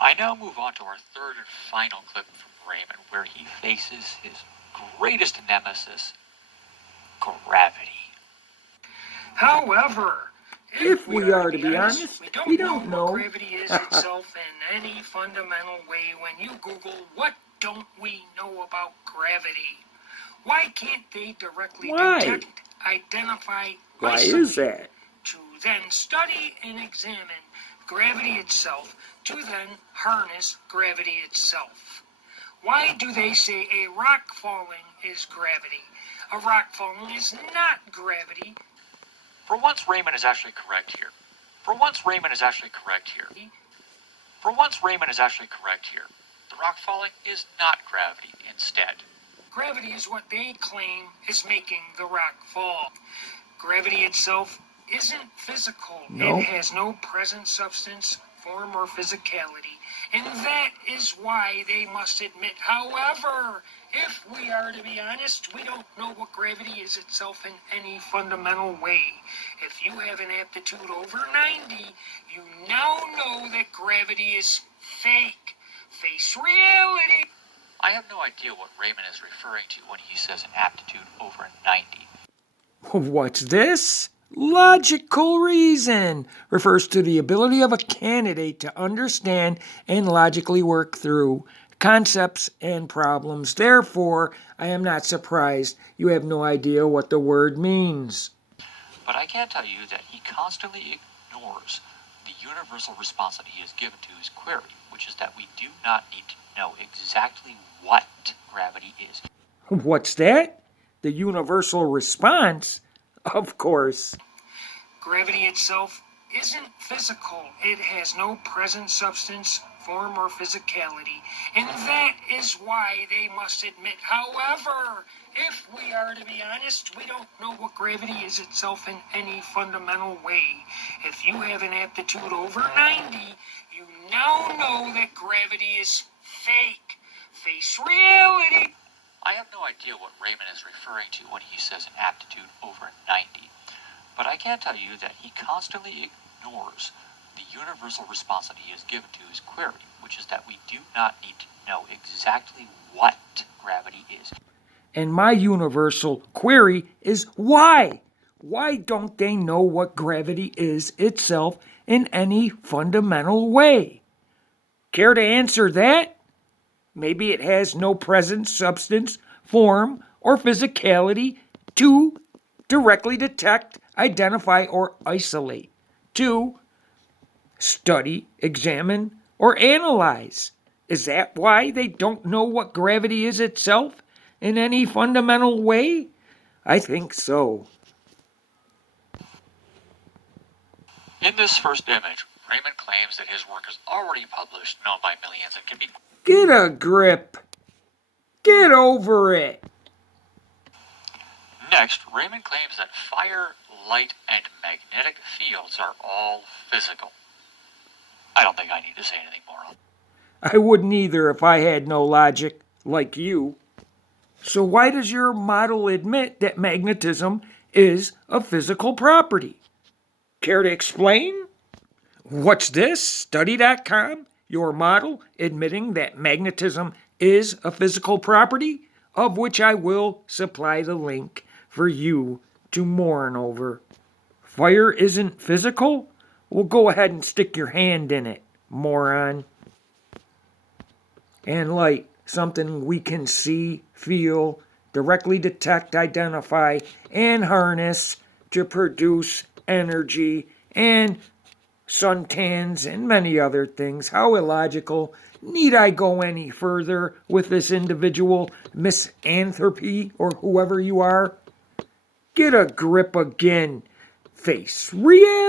I now move on to our third and final clip from Raymond, where he faces his greatest nemesis, gravity. However, if we are to be honest, we don't know what gravity is itself in any fundamental way. When you Google, what don't we know about gravity? Why can't they directly detect, identify, Why isolate, is that? to then study and examine gravity itself, to then harness gravity itself? Why do they say a rock falling is gravity? A rock falling is not gravity. For once, Raymond is actually correct here. The rock falling is not gravity instead. Gravity is what they claim is making the rock fall. Gravity itself isn't physical. No. It has no present substance, form, or physicality. And that is why they must admit, however, if we are to be honest, we don't know what gravity is itself in any fundamental way. If you have an aptitude over 90, you now know that gravity is fake. Face reality. I have no idea what Raymond is referring to when he says an aptitude over 90. What's this? Logical reason refers to the ability of a candidate to understand and logically work through concepts and problems. Therefore, I am not surprised you have no idea what the word means. But I can tell you that he constantly ignores the universal response that he has given to his query, which is that we do not need to know exactly what gravity is. What's that? The universal response? Of course. Gravity itself isn't physical. It has no present substance, form, or physicality. And that is why they must admit, however, if we are to be honest, we don't know what gravity is itself in any fundamental way. If you have an aptitude over 90, you now know that gravity is fake. Face reality. I have no idea what Raymond is referring to when he says an aptitude over 90. But I can tell you that he constantly ignores the universal response that he has given to his query, which is that we do not need to know exactly what gravity is. And my universal query is why? Why don't they know what gravity is itself in any fundamental way? Care to answer that? Maybe it has no present substance, form, or physicality to directly detect, identify, or isolate. To study, examine, or analyze. Is that why they don't know what gravity is itself in any fundamental way? I think so. In this first image, Raymond claims that his work is already published, known by millions, and can be... Get a grip. Get over it. Next, Raymond claims that fire, light, and magnetic fields are all physical. I don't think I need to say anything more. I wouldn't either if I had no logic like you. So why does your model admit that magnetism is a physical property? Care to explain? What's this? Study.com? Your model admitting that magnetism is a physical property, of which I will supply the link for you to mourn over. Fire isn't physical? Well, go ahead and stick your hand in it, moron. And light, something we can see, feel, directly detect, identify, and harness to produce energy and suntans and many other things. How illogical. Need I go any further with this individual, Miss-Anne-tropie, or whoever you are? Get a grip again. Face reality.